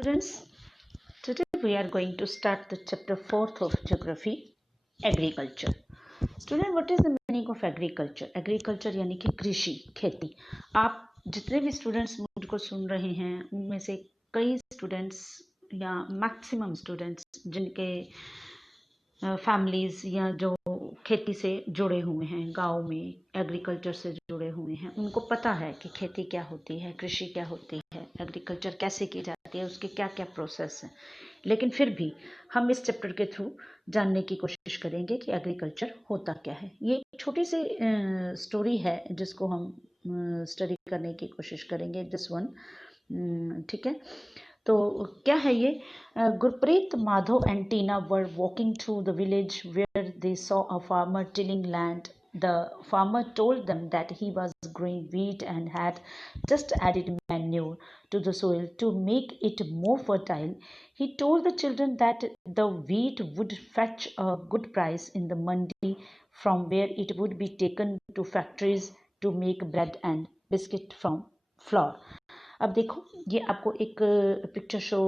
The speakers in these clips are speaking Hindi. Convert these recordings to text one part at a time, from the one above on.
Students, today we are going to start the chapter 4th of Geography, Agriculture. Student, what is the meaning of agriculture? Agriculture यानी कि कृषि, खेती. आप जितने भी स्टूडेंट्स मुझको सुन रहे हैं उनमें से कई स्टूडेंट्स या मैक्सिमम स्टूडेंट्स जिनके फैमिलीज़ या जो खेती से जुड़े हुए हैं, गांव में एग्रीकल्चर से जुड़े हुए हैं, उनको पता है कि खेती क्या होती है, कृषि क्या होती है, एग्रीकल्चर कैसे की जाती है, उसके क्या क्या प्रोसेस हैं. लेकिन फिर भी हम इस चैप्टर के थ्रू जानने की कोशिश करेंगे कि एग्रीकल्चर होता क्या है. ये एक छोटी सी स्टोरी है जिसको हम स्टडी करने की कोशिश करेंगे, दिस वन. ठीक है, तो क्या है ये? Gurpreet, Madhav and Tina were walking through the village where they saw a farmer tilling land. The farmer told them that he was growing wheat and had just added manure to the soil to make it more fertile. He told the children that the wheat would fetch a good price in the mandi, from where it would be taken to factories to make bread and biscuit from flour. अब देखो, ये आपको एक पिक्चर शो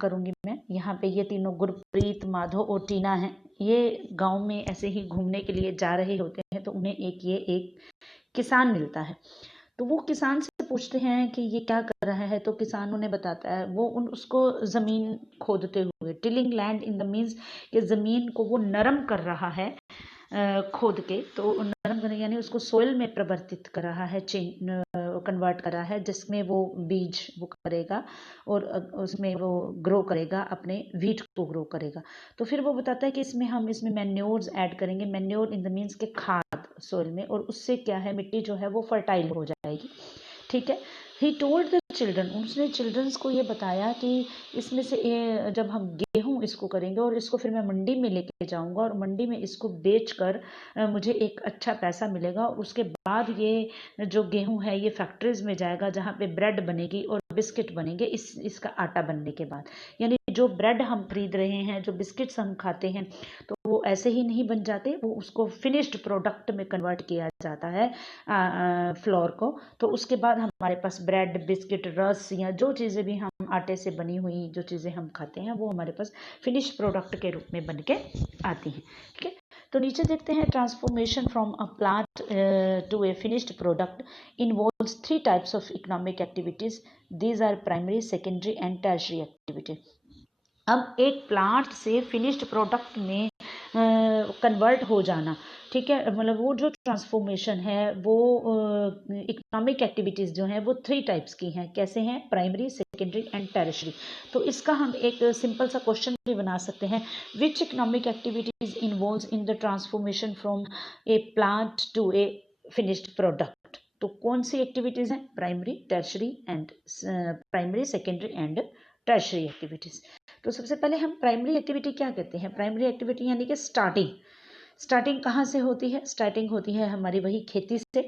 करूंगी मैं. यहाँ पे ये तीनों गुरप्रीत, माधव और टीना हैं. ये गांव में ऐसे ही घूमने के लिए जा रहे होते हैं तो उन्हें एक किसान मिलता है. तो वो किसान से पूछते हैं कि ये क्या कर रहा है. तो किसान उन्हें बताता है, वो उसको ज़मीन खोदते हुए, tilling land in the means कि ज़मीन को वो नरम कर रहा है खोद के. तो नरम करने यानी उसको सोइल में परिवर्तित कर रहा है, कन्वर्ट कर रहा है, जिसमें वो बीज वो करेगा और उसमें वो ग्रो करेगा, अपने व्हीट को ग्रो करेगा. तो फिर वो बताता है कि इसमें मैन्योर्स ऐड करेंगे. मैन्योर इन द मीन्स के खाद सोइल में, और उससे क्या है, मिट्टी जो है वो फर्टाइल हो जाएगी. ठीक है. ही टोल्ड द चिल्ड्रन, उसने चिल्ड्रंस को ये बताया कि इसमें से जब हम गेहूँ इसको करेंगे और इसको फिर मैं मंडी में लेके जाऊंगा और मंडी में इसको बेचकर मुझे एक अच्छा पैसा मिलेगा, और उसके बाद ये जो गेहूँ है ये फैक्ट्रीज में जाएगा जहाँ पे ब्रेड बनेगी और बिस्किट बनेंगे इसका आटा बनने के बाद. यानी जो ब्रेड हम खरीद रहे हैं, जो बिस्किट्स हम खाते हैं, तो वो ऐसे ही नहीं बन जाते, वो उसको फिनिश्ड प्रोडक्ट में कन्वर्ट किया जाता है फ्लोर को. तो उसके बाद हमारे पास ब्रेड, बिस्किट, रस या जो चीज़ें भी हम आटे से बनी हुई जो चीज़ें हम खाते हैं वो हमारे पास फिनिश प्रोडक्ट के रूप में बन के आती हैं. ठीक है. तो नीचे देखते हैं, transformation from a plant to a finished product involves 3 types of economic activities. These are primary, secondary and tertiary activity. अब एक प्लांट से फिनिश्ड प्रोडक्ट में कन्वर्ट हो जाना, ठीक है, मतलब वो जो ट्रांसफॉर्मेशन है वो इकोनॉमिक एक्टिविटीज़ जो हैं वो 3 टाइप्स की हैं. कैसे हैं? Primary, secondary and tertiary. तो इसका हम एक सिंपल सा क्वेश्चन भी बना सकते हैं. Which economic activities involves in the transformation from a plant to a finished product. तो कौन सी एक्टिविटीज़ हैं? Primary, tertiary and primary, secondary and tertiary activities. तो सबसे पहले हम प्राइमरी एक्टिविटी क्या कहते हैं? प्राइमरी एक्टिविटी यानी कि स्टार्टिंग कहाँ से होती है? स्टार्टिंग होती है हमारी वही खेती से,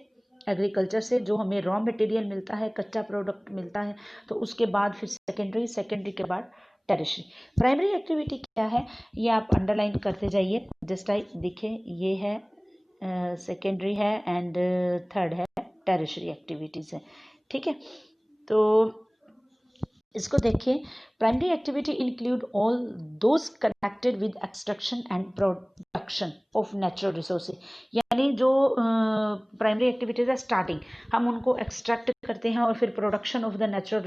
एग्रीकल्चर से, जो हमें रॉ मटेरियल मिलता है, कच्चा प्रोडक्ट मिलता है. तो उसके बाद फिर सेकेंडरी के बाद टर्शियरी. प्राइमरी एक्टिविटी क्या है ये आप अंडरलाइन करते जाइए. जिस टाइप दिखे ये है सेकेंडरी है एंड थर्ड है टर्शियरी एक्टिविटीज़ है. ठीक है. तो इसको देखिए. Primary activity include all those connected with extraction and production of natural resources. यानी जो प्राइमरी एक्टिविटीज है स्टार्टिंग, हम उनको एक्सट्रैक्ट करते हैं और फिर production of the natural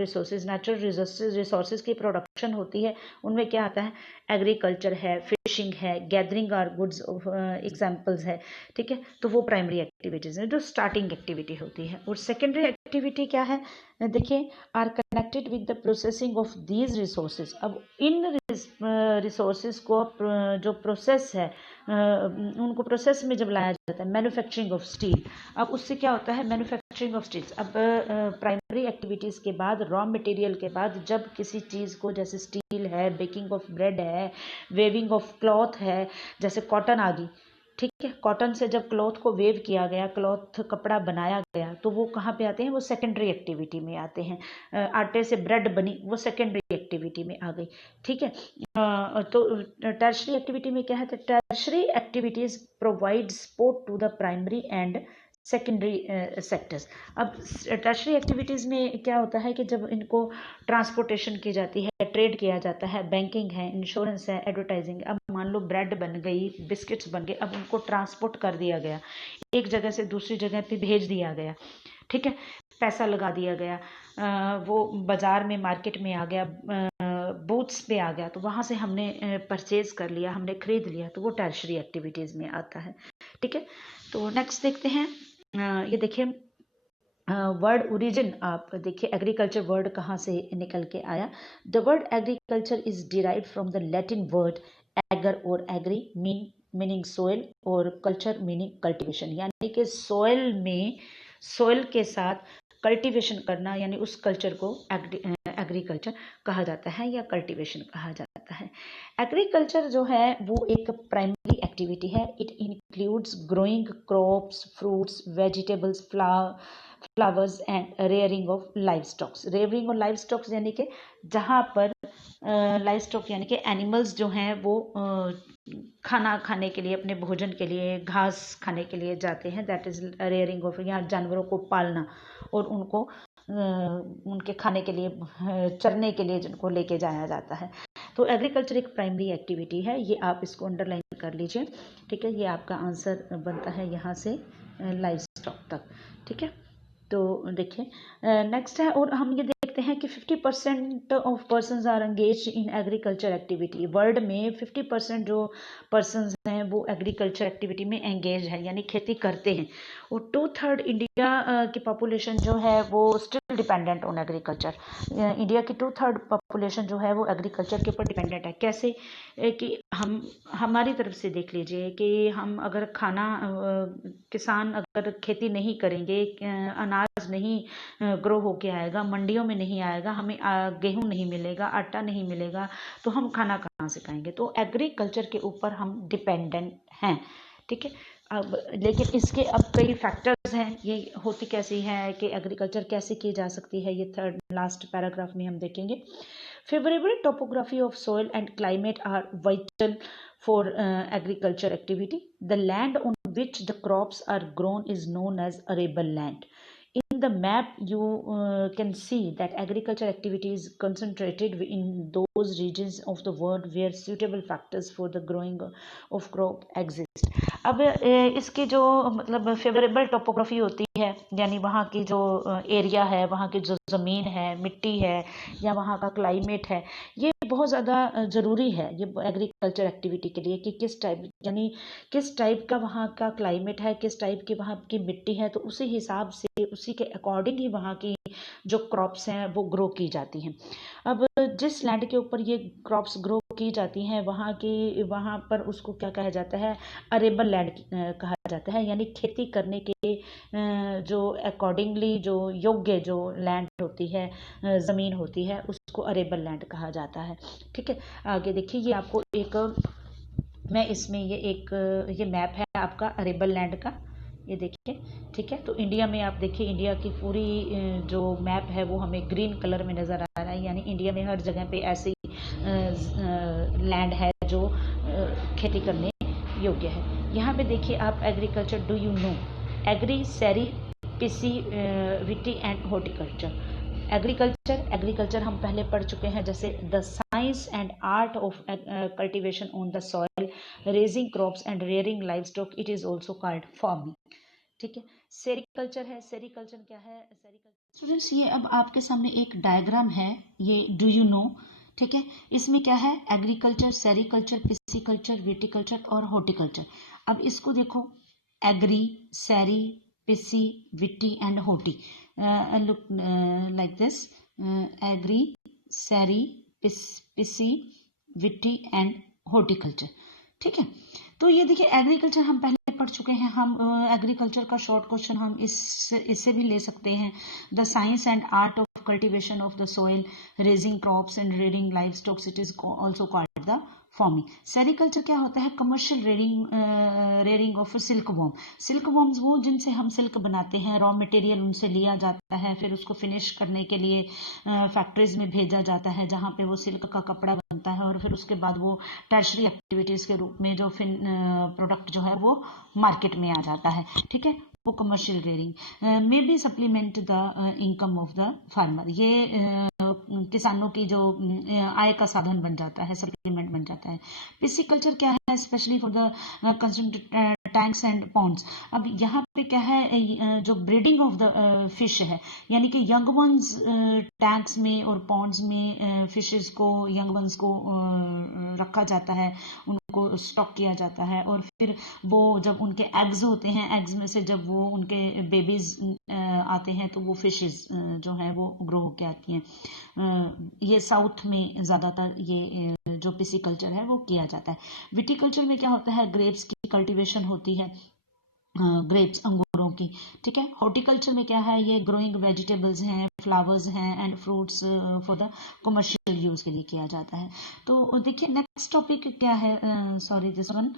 resources की प्रोडक्शन होती है. उनमें क्या आता है? एग्रीकल्चर है, फिशिंग है, gathering are goods of examples है. ठीक है. तो वो प्राइमरी एक्टिविटीज़ है जो स्टार्टिंग एक्टिविटी होती है. और सेकेंडरी एक्टिविटी क्या है? देखिए, are connected with the processing of these resources. अब इन रिसोर्सेज को जो प्रोसेस है उनको प्रोसेस में जब लाया जाता है, मैन्युफैक्चरिंग ऑफ स्टील. अब उससे क्या होता है? Manufacturing of steels. अब प्राइमरी एक्टिविटीज़ के बाद, रॉ मटेरियल के बाद, जब किसी चीज़ को, जैसे स्टील है, बेकिंग ऑफ ब्रेड है, वेविंग ऑफ क्लॉथ है, जैसे कॉटन आ गई. ठीक है. कॉटन से जब क्लॉथ को वेव किया गया, क्लॉथ कपड़ा बनाया गया, तो वो कहाँ पे आते हैं? वो सेकेंडरी एक्टिविटी में आते हैं. आटे से ब्रेड बनी, वो सेकेंडरी एक्टिविटी में आ गई. ठीक है. तो टर्शियरी एक्टिविटी में क्या है? Tertiary activities provide support to the primary and secondary sectors. अब टर्शरी एक्टिविटीज़ में क्या होता है कि जब इनको ट्रांसपोर्टेशन की जाती है, ट्रेड किया जाता है, बैंकिंग है, इंश्योरेंस है, एडवर्टाइजिंग। अब मान लो ब्रेड बन गई, बिस्किट्स बन गए, अब उनको ट्रांसपोर्ट कर दिया गया, एक जगह से दूसरी जगह पे भेज दिया गया, ठीक है, पैसा लगा दिया गया, वो बाज़ार में, मार्केट में आ गया, बूथ्स पे आ गया, तो वहाँ से हमने परचेज कर लिया, हमने खरीद लिया, तो वो टर्शरी एक्टिविटीज़ में आता है, ठीक है। तो नेक्स्ट देखते हैं, ये देखिए वर्ड ओरिजिन। आप देखिए एग्रीकल्चर वर्ड कहाँ से निकल के आया। The word agriculture is derived from the Latin word ager और एग्री मीनिंग सोइल और कल्चर मीनिंग कल्टीवेशन, यानी कि सोइल में, सोइल के साथ कल्टीवेशन करना, यानी उस कल्चर को एग्रीकल्चर कहा जाता है या कल्टीवेशन कहा जाता है। एग्रीकल्चर जो है वो एक प्राइमरी एक्टिविटी है। It includes growing crops, fruits, vegetables, flowers and rearing of live stocks. Rearing और लाइव स्टॉक्स यानी कि जहाँ पर लाइव स्टॉक यानी कि एनिमल्स जो हैं वो खाना खाने के लिए, अपने भोजन के लिए, घास खाने के लिए जाते हैं, दैट इज रेयरिंग ऑफ, यहाँ जानवरों को पालना और उनको उनके खाने के लिए, चरने के लिए जिनको लेके जाया जाता है। तो एग्रीकल्चर एक प्राइमरी एक्टिविटी है, ये आप इसको अंडरलाइन कर लीजिए, ठीक है। ये आपका आंसर बनता है यहाँ से लाइव स्टॉक तक, ठीक है। तो देखिए नेक्स्ट है, और हम ये देखते हैं कि 50% of persons are engage in agriculture activity. World में 50% जो पर्सनस हैं वो एग्रीकल्चर एक्टिविटी में एंगेज है, यानी खेती करते हैं। और 2/3 इंडिया की पॉपुलेशन जो है वो still dependent on agriculture. India की 2/3 पॉपुलेशन जो है वो एग्रीकल्चर के ऊपर डिपेंडेंट है। कैसे कि हम, हमारी तरफ से देख लीजिए कि हम अगर खाना, किसान अगर खेती नहीं करेंगे, अनाज नहीं ग्रो होके आएगा, मंडियों में नहीं आएगा, हमें गेहूं नहीं मिलेगा, आटा नहीं मिलेगा, तो हम खाना कहाँ से खाएंगे। तो एग्रीकल्चर के ऊपर हम डिपेंडेंट हैं, ठीक है। अब लेकिन इसके अब कई फैक्टर्स हैं, ये होती कैसी है कि एग्रीकल्चर कैसे की जा सकती है, ये थर्ड लास्ट पैराग्राफ में हम देखेंगे। Favourable topography of soil and climate are vital for agriculture activity. The land on which the crops are grown is known as arable land. In the map, you can see that agriculture activity is concentrated in those regions of the world where suitable factors for the growing of crop exist. अब इसकी जो मतलब फेवरेबल टोपोग्राफी होती है, यानी वहाँ की जो एरिया है, वहाँ की जो ज़मीन है, मिट्टी है, या वहाँ का क्लाइमेट है, ये बहुत ज़्यादा ज़रूरी है ये एग्रीकल्चर एक्टिविटी के लिए, कि किस टाइप, यानी किस टाइप का वहाँ का क्लाइमेट है, किस टाइप की वहाँ की मिट्टी है, तो उसी हिसाब से, उसी के अकॉर्डिंग ही वहाँ की जो क्रॉप्स हैं वो ग्रो की जाती हैं। अब जिस लैंड के ऊपर ये क्रॉप्स ग्रो की जाती हैं, वहाँ पर उसको क्या कहा जाता है, अरेबल लैंड कहा जाता है, यानी खेती करने के जो अकॉर्डिंगली जो योग्य जो लैंड होती है, ज़मीन होती है, उसको अरेबल लैंड कहा जाता है, ठीक है। आगे देखिए, ये आपको एक, मैं इसमें ये मैप है आपका अरेबल लैंड का, ये देखिए, ठीक है। तो इंडिया में आप देखिए, इंडिया की पूरी जो मैप है वो हमें ग्रीन कलर में नज़र आ रहा है, यानी इंडिया में हर जगह पे ऐसी लैंड है जो खेती करने योग्य है। यहाँ पे देखिए आप, agriculture, do you know agri, seri, pisci, witty and horticulture. Agriculture हम पहले पढ़ चुके हैं, जैसे the science and art of cultivation on the soil, raising crops and rearing live stock, it is also called farming, ठीक है। सेरिकल्चर है, सेरिकल्चर क्या है, सेरिकल्चर स्टूडेंट्स, ये अब आपके सामने एक डायग्राम है, ये डू यू नो, ठीक है। इसमें क्या है, एग्रीकल्चर, सेरिकल्चर, पिसिकल्चर, विटिकल्चर और हॉर्टिकल्चर। अब इसको देखो, एग्री, सेरी, पिसी, witty and horti, look like this, agri, sari, pisi, witty and horticulture, ठीक है। तो ये देखिए, एग्रीकल्चर हम पहले पढ़ चुके हैं। हम एग्रीकल्चर का शॉर्ट क्वेश्चन हम इससे भी ले सकते हैं, the science and art of cultivation of the soil, raising crops and rearing live stocks, it is also called the farming. Sericulture क्या होता है, commercial rearing of silk worm. Silk worms वो जिनसे हम सिल्क बनाते हैं, रॉ मटेरियल उनसे लिया जाता है, फिर उसको फिनिश करने के लिए फैक्ट्रीज में भेजा जाता है, जहाँ पे वो सिल्क का कपड़ा बनता है, और फिर उसके बाद वो टर्शरी एक्टिविटीज के रूप में जो प्रोडक्ट जो है वो मार्केट में आ जाता है, ठीक है। वो कमर्शियल रेयरिंग में भी supplement the income of the farmer. ये किसानों की जो आय का साधन बन जाता है, सप्लीमेंट बन जाता है। पिस्सिकल्चर क्या है? Specially for the consumed tanks and ponds. अब यहाँ पे क्या है, जो ब्रीडिंग ऑफ द फिश है, यानी कि यंग वंस टैंक्स में और पॉन्ड्स में फिशेस को, यंग वंस को रखा जाता है, उनको स्टॉक किया जाता है, और फिर वो जब उनके एग्स होते हैं, एग्स में से जब वो उनके बेबीज आते हैं तो वो फिशेस जो हैं वो ग्रो होके आती हैं। ये साउथ में ज़्यादातर ये जो पिसिकल्चर है वो किया जाता है। विटिकल्चर में क्या होता है? ग्रेप्स की कल्टीवेशन होती है, ग्रेप्स अंगूरों की, ठीक है। हॉर्टिकल्चर में क्या है? ये ग्रोइंग वेजिटेबल्स हैं, फ्लावर्स हैं and fruits for the commercial use के लिए किया जाता है। तो देखिए नेक्स्ट टॉपिक क्या है, सॉरी दिस वन,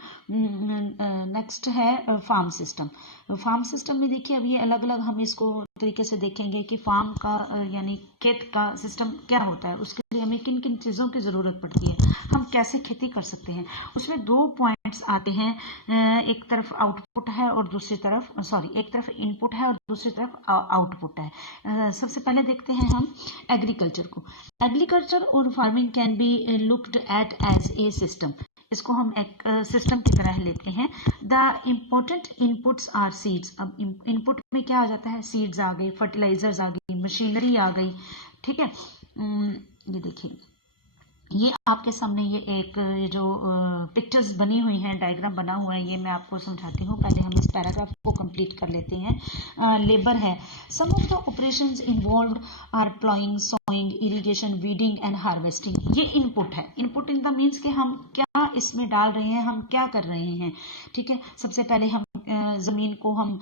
नेक्स्ट है फार्म सिस्टम। फार्म सिस्टम में देखिए अब ये अलग अलग हम इसको तरीके से देखेंगे कि फार्म का यानी खेत का सिस्टम क्या होता है, उसके लिए हमें किन किन चीज़ों की ज़रूरत पड़ती है, हम कैसे खेती कर सकते हैं। उसमें 2 पॉइंट्स आते हैं, एक तरफ आउटपुट है और दूसरी तरफ एक तरफ इनपुट है और दूसरी तरफ आउटपुट है। सबसे पहले देखते हैं हम एग्रीकल्चर को। एग्रीकल्चर और farming can be looked at as a system. इसको हम एक सिस्टम की तरह लेते हैं। The important inputs are seeds. अब इनपुट में क्या आ जाता है? सीड्स आ गई, फर्टिलाइजर्स आ गई, मशीनरी आ गई, ठीक है। ये देखिए, ये आपके सामने ये एक जो पिक्चर्स बनी हुई हैं, डायग्राम बना हुआ है, ये मैं आपको समझाती हूँ। पहले हम इस पैराग्राफ को कंप्लीट कर लेते हैं। लेबर है। Some of the operations involved are ploughing, sowing, irrigation, weeding and harvesting. ये इनपुट है। इनपुट इन द मीन्स कि हम क्या इसमें डाल रहे हैं, हम क्या कर रहे हैं, ठीक है। सबसे पहले हम ज़मीन को हम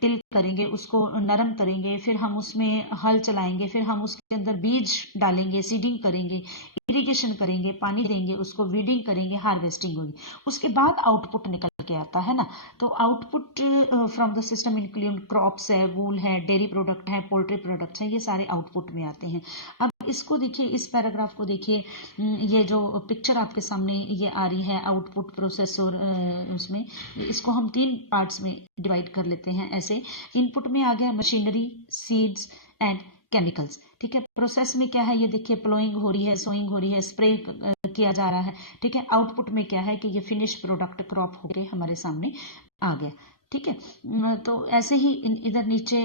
टिल करेंगे, उसको नरम करेंगे, फिर हम उसमें हल चलाएंगे, फिर हम उसके अंदर बीज डालेंगे, सीडिंग करेंगे, इरिगेशन करेंगे, पानी देंगे, उसको वीडिंग करेंगे, हार्वेस्टिंग होगी। उसके बाद आउटपुट निकल के आता है ना। तो output from the system include crops है, वूल है, डेयरी प्रोडक्ट है, पोल्ट्री प्रोडक्ट्स हैं, ये सारे आउटपुट में आते हैं। अब इसको देखिए, इस पैराग्राफ को देखिए, ये जो पिक्चर आपके सामने ये आ रही है आउटपुट प्रोसेस, और उसमें इसको हम 3 पार्ट्स में डिवाइड कर लेते हैं ऐसे। इनपुट में आ गया मशीनरी, सीड्स एंड केमिकल्स, ठीक है। प्रोसेस में क्या है? ये देखिए, प्लोइंग हो रही है, सोइंग हो रही है, स्प्रे किया जा रहा है, ठीक है। आउटपुट में क्या है कि ये फिनिश प्रोडक्ट क्रॉप होकर हमारे सामने आ गया, ठीक है। तो ऐसे ही इधर नीचे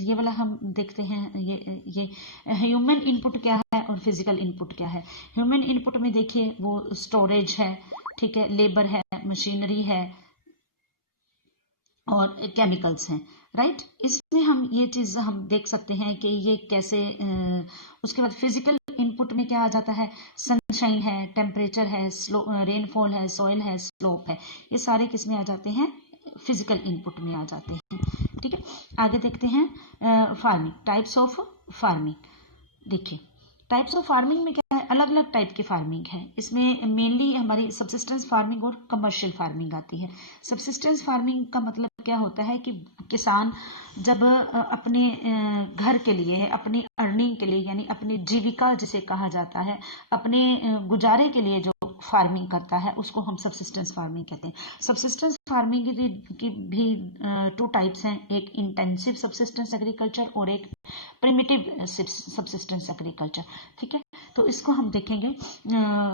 ये वाला हम देखते हैं। ये ह्यूमन इनपुट क्या है और फिजिकल इनपुट क्या है। ह्यूमन इनपुट में देखिए वो स्टोरेज है, ठीक है, लेबर है, मशीनरी है और केमिकल्स हैं, राइट। इसमें हम ये चीज़ हम देख सकते हैं कि ये कैसे। उसके बाद फिजिकल इनपुट में क्या आ जाता है? सनशाइन है, टेम्परेचर है, रेनफॉल है, सॉइल है, स्लोप है, ये सारे किस में आ जाते हैं? फिजिकल इनपुट में आ जाते हैं, ठीक है। आगे देखते हैं फार्मिंग, टाइप्स ऑफ फार्मिंग। देखिए टाइप्स ऑफ फार्मिंग में क्या है? अलग अलग टाइप की फार्मिंग है। इसमें मेनली हमारी सब्सिस्टेंस फार्मिंग और कमर्शियल फार्मिंग आती है। सब्सिस्टेंस फार्मिंग का मतलब क्या होता है कि किसान जब अपने घर के लिए, अपनी अर्निंग के लिए, यानी अपनी जीविका जिसे कहा जाता है, अपने गुजारे के लिए जो फार्मिंग करता है, उसको हम सब्सिस्टेंस फार्मिंग कहते हैं। सब्सिस्टेंस फार्मिंग की भी 2 टाइप्स हैं, एक इंटेंसिव सब्सिस्टेंस एग्रीकल्चर और एक प्रिमिटिव सब्सिस्टेंस एग्रीकल्चर, ठीक है। तो इसको हम देखेंगे।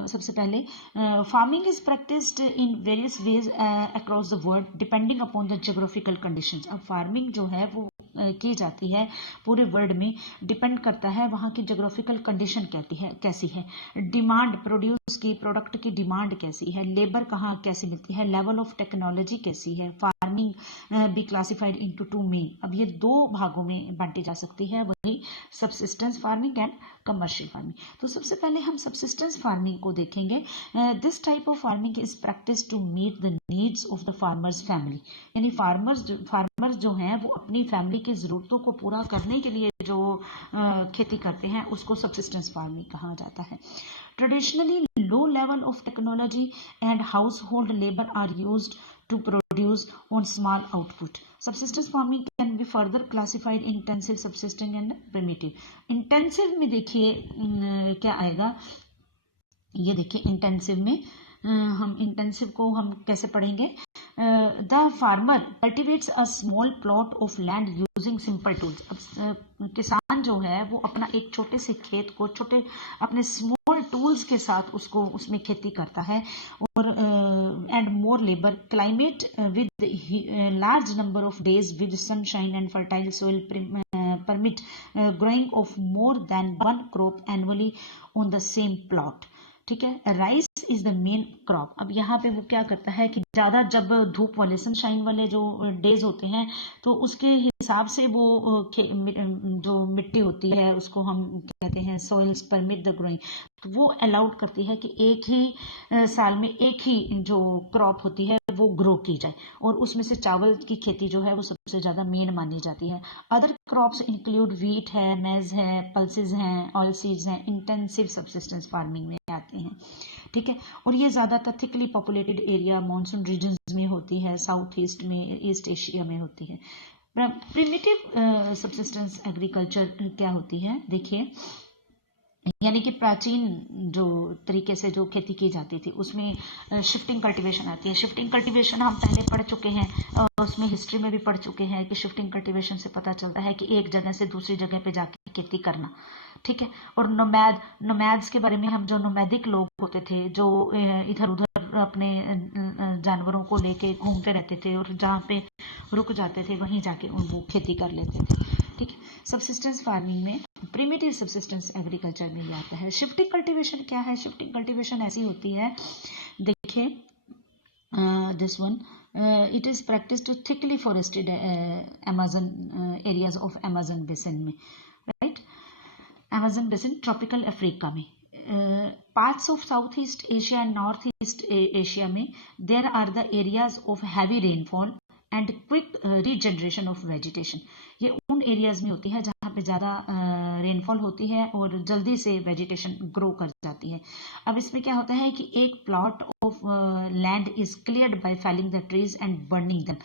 सबसे पहले farming is practised in various ways across the world depending upon the geographical conditions. अब फार्मिंग जो है वो की जाती है पूरे वर्ल्ड में, डिपेंड करता है वहाँ की जोग्राफिकल कंडीशन कैसी है, डिमांड, प्रोड्यूस की, प्रोडक्ट की डिमांड कैसी है, लेबर कहाँ कैसी मिलती है, लेवल ऑफ टेक्नोलॉजी कैसी है। Farming be classified into 2 main. अब ये 2 भागों में बांटी जा सकती है, वही subsistence farming and commercial farming. तो सबसे पहले हम सब्सिस्टेंस फार्मिंग को देखेंगे। This type of farming is practice to meet the needs of the farmers family. यानी फार्मर्स जो हैं वो अपनी फैमिली की ज़रूरतों को पूरा करने के लिए जो खेती करते हैं उसको सब्सिस्टेंस फार्मिंग कहा जाता है। Traditionally low level of technology and household labour are used to produce on small output. Subsistence farming can be further classified in intensive, subsistence and primitive. Intensive में देखिए क्या आएगा, ये देखिए इंटेंसिव में हम इंटेंसिव को हम कैसे पढ़ेंगे? The farmer cultivates a small plot of land using simple tools. अब किसान जो है वो अपना एक छोटे से खेत को छोटे अपने स्मॉल टूल्स के साथ उसको उसमें खेती करता है। और and more labour climate with large number of days with sunshine and fertile soil permit growing of more than one crop annually on the same plot। ठीक है, rice is the main crop. अब यहाँ पे वो क्या करता है कि ज्यादा जब धूप वाले सनशाइन वाले जो डेज होते हैं तो उसके हिसाब से वो जो मिट्टी होती है उसको हम कहते हैं सॉइल्स परमिट द ग्रोइंग, तो वो अलाउड करती है कि एक ही साल में एक ही जो क्रॉप होती है वो ग्रो की जाए, और उसमें से चावल की खेती जो है वो सबसे ज्यादा मेन मानी जाती है। अदर क्रॉप्स इंक्लूड वीट है, मेज है, पल्सेस हैं, ऑयल सीड्स हैं, इंटेंसिव सब्सिस्टेंस फार्मिंग में आते हैं। ठीक है, और ये ज्यादातर thickly populated area monsoon regions में होती है, साउथ ईस्ट में, ईस्ट एशिया में होती है। प्रिमिटिव सब्सिस्टेंस एग्रीकल्चर क्या होती है? देखिए, यानी कि प्राचीन जो तरीके से जो खेती की जाती थी उसमें शिफ्टिंग कल्टीवेशन आती है। शिफ्टिंग कल्टीवेशन हम पहले पढ़ चुके हैं, उसमें हिस्ट्री में भी पढ़ चुके हैं कि शिफ्टिंग कल्टीवेशन से पता चलता है कि एक जगह से दूसरी जगह पे जाके खेती करना। ठीक है, और नोमैड्स के बारे में, हम जो नोमैदिक लोग होते थे जो इधर उधर अपने जानवरों को लेके घूमते रहते थे और जहाँ पे रुक जाते थे वहीं जाके वो खेती कर लेते थे। ठीक है, सब्सिस्टेंस फार्मिंग में प्रिमिटिव सब्सिस्टेंस एग्रीकल्चर में ये आता है। शिफ्टिंग कल्टीवेशन क्या है? शिफ्टिंग कल्टीवेशन ऐसी होती है, देखिए this one, it is practice to thickly forested Amazon areas of Amazon basin में, right, Amazon basin tropical Africa में, parts of south east Asia and north east Asia में there are the areas of heavy rainfall and quick regeneration of vegetation. ये उन एरियाज में होती है जहाँ पे ज़्यादा रेनफॉल होती है और जल्दी से वेजिटेशन ग्रो कर जाती है। अब इसमें क्या होता है कि एक plot of land is cleared by felling the trees and burning them.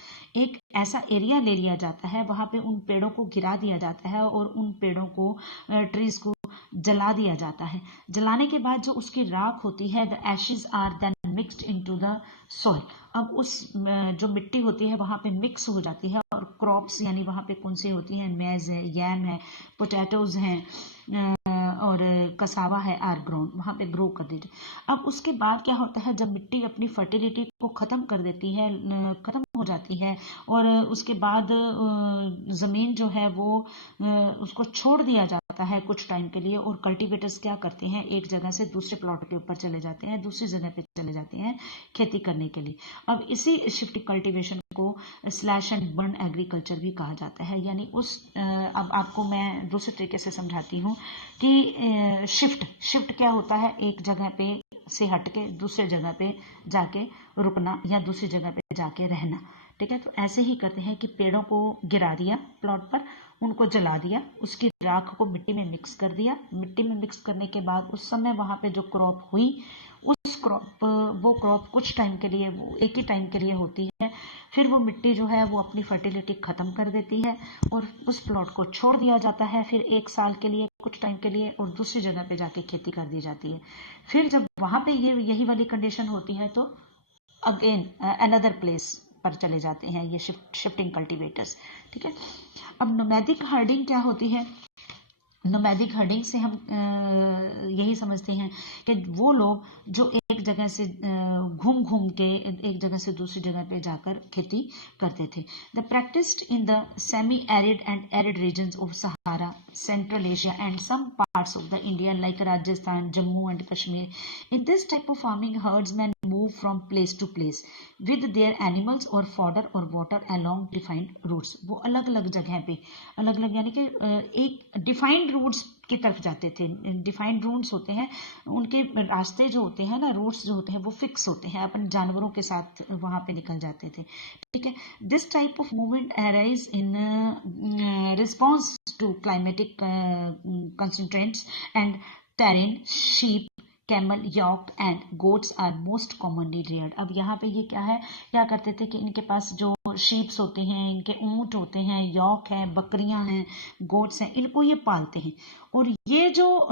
एक ऐसा एरिया ले लिया जाता है, वहाँ पे उन पेड़ों को गिरा दिया जाता है और उन पेड़ों को ट्रीज को जला दिया जाता है। जलाने के बाद जो उसकी राख होती है, the ashes are then mixed into the soil. अब उस जो मिट्टी होती है वहां पे मिक्स हो जाती है और क्रॉप्स यानी वहां पे कौन सी होती है, मेज है, यैम है, पोटैटोज हैं और कसावा है, आर ग्रोन, वहां पे ग्रो कर दीजिए। अब उसके बाद क्या होता है, जब मिट्टी अपनी फर्टिलिटी को खत्म कर देती है, खत्म हो जाती है, और उसके बाद जमीन जो है वो उसको छोड़ दिया जाता है कुछ टाइम के लिए, और कल्टीवेटर्स क्या करते हैं, एक जगह से दूसरे प्लॉट के ऊपर चले जाते हैं, दूसरी जगह पे चले जाते हैं खेती करने के लिए। अब इसी शिफ्टिंग कल्टीवेशन को स्लैश एंड बर्न एग्रीकल्चर भी कहा जाता है। यानी उस अब आपको मैं दूसरे तरीके से समझाती हूँ कि शिफ्ट क्या होता है, एक जगह पे से हट के दूसरे जगह पे जाके रुकना या दूसरी जगह पे जाके रहना। ठीक है, तो ऐसे ही करते हैं कि पेड़ों को गिरा दिया प्लॉट पर, उनको जला दिया, उसकी राख को मिट्टी में मिक्स कर दिया। मिट्टी में मिक्स करने के बाद उस समय वहां पे जो क्रॉप हुई, उस वो क्रॉप कुछ टाइम के लिए, वो एक ही टाइम के लिए होती है, फिर वो मिट्टी जो है वो अपनी फर्टिलिटी खत्म कर देती है और उस प्लॉट को छोड़ दिया जाता है, फिर एक साल के लिए, कुछ टाइम के लिए, और दूसरी जगह पे जाके खेती कर दी जाती है। फिर जब वहां पे यही वाली कंडीशन होती है तो अगेन अनदर प्लेस पर चले जाते हैं ये शिफ्टिंग कल्टीवेटर्स। ठीक है, अब नोमैडिक हर्डिंग क्या होती है? नोमैडिक हर्डिंग से हम यही समझते हैं कि वो लोग जो एक जगह से घूम घूम के एक जगह से दूसरी जगह पे जाकर खेती करते थे। The practised in the semi arid and arid regions of Sahara, central Asia and some parts of the India like Rajasthan, Jammu and Kashmir. In this type of farming, herdsmen move from place to place with their animals or fodder or water along defined routes. वो अलग अलग जगह पे अलग अलग यानी कि एक डिफाइंड रूट्स की तरफ जाते थे। डिफाइंड रूट्स होते हैं, उनके रास्ते जो होते हैं ना, रूट्स जो होते हैं वो फिक्स होते हैं, अपन जानवरों के साथ वहां पे निकल जाते थे। ठीक है, this type of movement arise in response to climatic constraints and terrain. Sheep, camel, yak and goats are most commonly reared. अब यहाँ पे ये क्या है, क्या करते थे कि इनके पास जो शीप्स होते हैं, इनके ऊंट होते हैं, यॉक हैं, बकरियां हैं, गोट्स हैं, इनको ये पालते हैं। और ये जो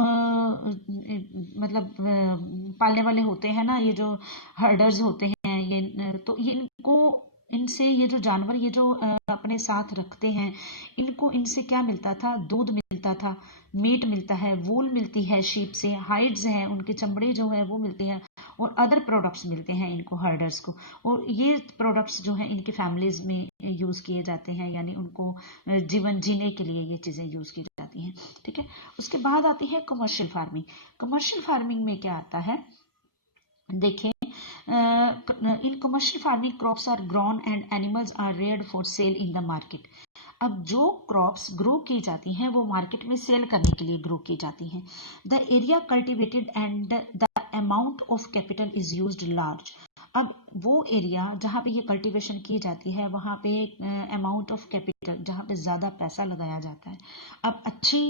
मतलब पालने वाले होते हैं ना, ये जो हर्डर्स होते हैं, ये तो इनको इनसे ये जो जानवर ये जो अपने साथ रखते हैं, इनको इनसे क्या मिलता था, दूध मिलता था, मीट मिलता है, वूल मिलती है शीप से, हाइड्स हैं, उनके चमड़े जो है वो मिलते हैं, और अदर प्रोडक्ट्स मिलते हैं इनको हर्डर्स को। और ये प्रोडक्ट्स जो है इनकी फैमिलीज में यूज किए जाते हैं, यानी उनको जीवन जीने के लिए ये चीजें यूज की जाती हैं। ठीक है, उसके बाद आती है कमर्शियल फार्मिंग। कमर्शियल फार्मिंग में क्या आता है, देखें, in commercial farming crops are grown and animals are reared for sale in the market। अब जो क्रॉप्स ग्रो की जाती हैं वो मार्केट में सेल करने के लिए ग्रो की जाती हैं। The area cultivated and the amount of capital is used large. अब वो एरिया जहाँ पे ये कल्टीवेशन की जाती है वहाँ पे अमाउंट ऑफ कैपिटल, जहाँ पे ज़्यादा पैसा लगाया जाता है। अब अच्छी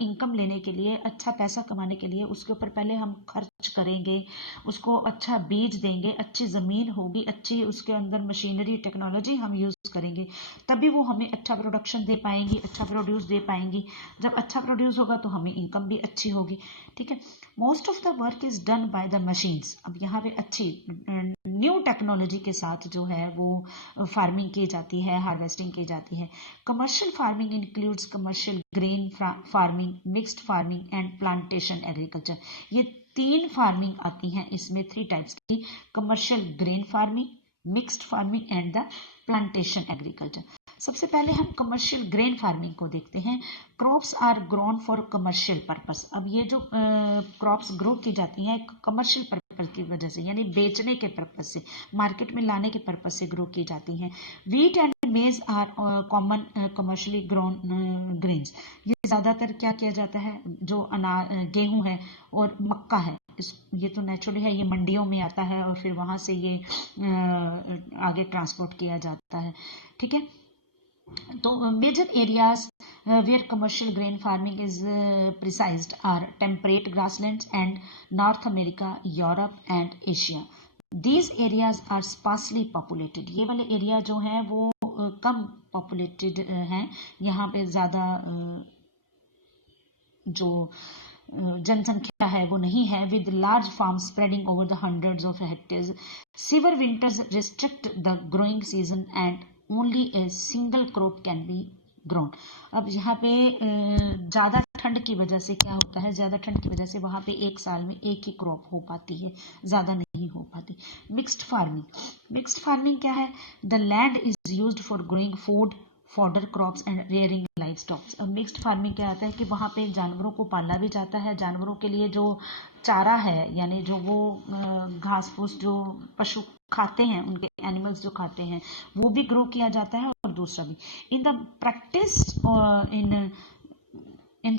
इनकम लेने के लिए, अच्छा पैसा कमाने के लिए उसके ऊपर पहले हम खर्च करेंगे, उसको अच्छा बीज देंगे, अच्छी ज़मीन होगी, अच्छी उसके अंदर मशीनरी टेक्नोलॉजी हम यूज़ करेंगे, तभी वो हमें अच्छा प्रोडक्शन दे पाएंगी, अच्छा प्रोड्यूस दे पाएंगी। जब अच्छा प्रोड्यूस होगा तो हमें इनकम भी अच्छी होगी। ठीक है, most of the work is done by the machines. अब यहाँ पे अच्छी न्यू टेक्नोलॉजी के साथ जो है वो फार्मिंग की जाती है, हार्वेस्टिंग की जाती है। Commercial farming includes commercial grain farming, mixed farming and plantation agriculture. ये 3 फार्मिंग आती हैं इसमें, 3 टाइप्स की, commercial grain farming, mixed farming and the plantation agriculture. सबसे पहले हम कमर्शियल ग्रेन फार्मिंग को देखते हैं। Crops are grown for commercial purpose. अब ये जो क्रॉप्स ग्रो की जाती हैं कमर्शियल पर्पस की वजह से, यानी बेचने के पर्पस से, मार्केट में लाने के पर्पस से ग्रो की जाती हैं। Wheat and maize are common commercially grown grains. ये ज्यादातर क्या किया जाता है, जो गेहूं है और मक्का है, ये तो नेचुरली है, ये मंडियों में आता है और फिर वहां से ये आगे ट्रांसपोर्ट किया जाता है। ठीक है, तो major areas where commercial grain farming is precised are temperate grasslands and North America, Europe and Asia. These areas are sparsely populated. ये वाले एरिया जो हैं वो कम पॉपुलेटेड हैं, यहाँ पे ज़्यादा जो जनसंख्या है वो नहीं है, with large farm spreading over the hundreds of hectares. Severe winters restrict the growing season and only a single crop can be grown. अब यहाँ पे ज़्यादा ठंड की वजह से क्या होता है, ज़्यादा ठंड की वजह से वहाँ पे एक साल में एक ही क्रॉप हो पाती है, ज़्यादा नहीं हो पाती। मिक्स्ड फार्मिंग, मिक्स्ड फार्मिंग क्या है, the land is used for growing food, fodder crops and rearing live stocks. अब मिक्स्ड फार्मिंग क्या आता है कि वहाँ पे जानवरों को पाला भी जाता है, जानवरों के लिए जो चारा है, यानी जो वो घास फूस जो पशु खाते हैं, उनके एनिमल्स जो खाते हैं, वो भी ग्रो किया जाता है, और दूसरा भी। In the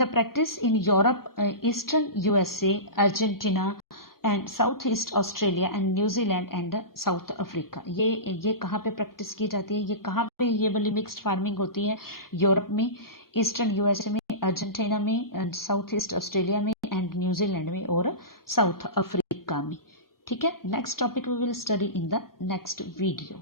practice in Europe, eastern USA, Argentina and south east Australia and New Zealand and south Africa. ये कहाँ पे प्रैक्टिस की जाती है, ये कहाँ पे ये वाली मिक्स्ड फार्मिंग होती है, यूरोप में, ईस्टर्न यूएसए में, अर्जेंटीना में, साउथ ईस्ट ऑस्ट्रेलिया में एंड न्यूजीलैंड में और साउथ अफ्रीका में। ठीक है, next topic we will study in the next video.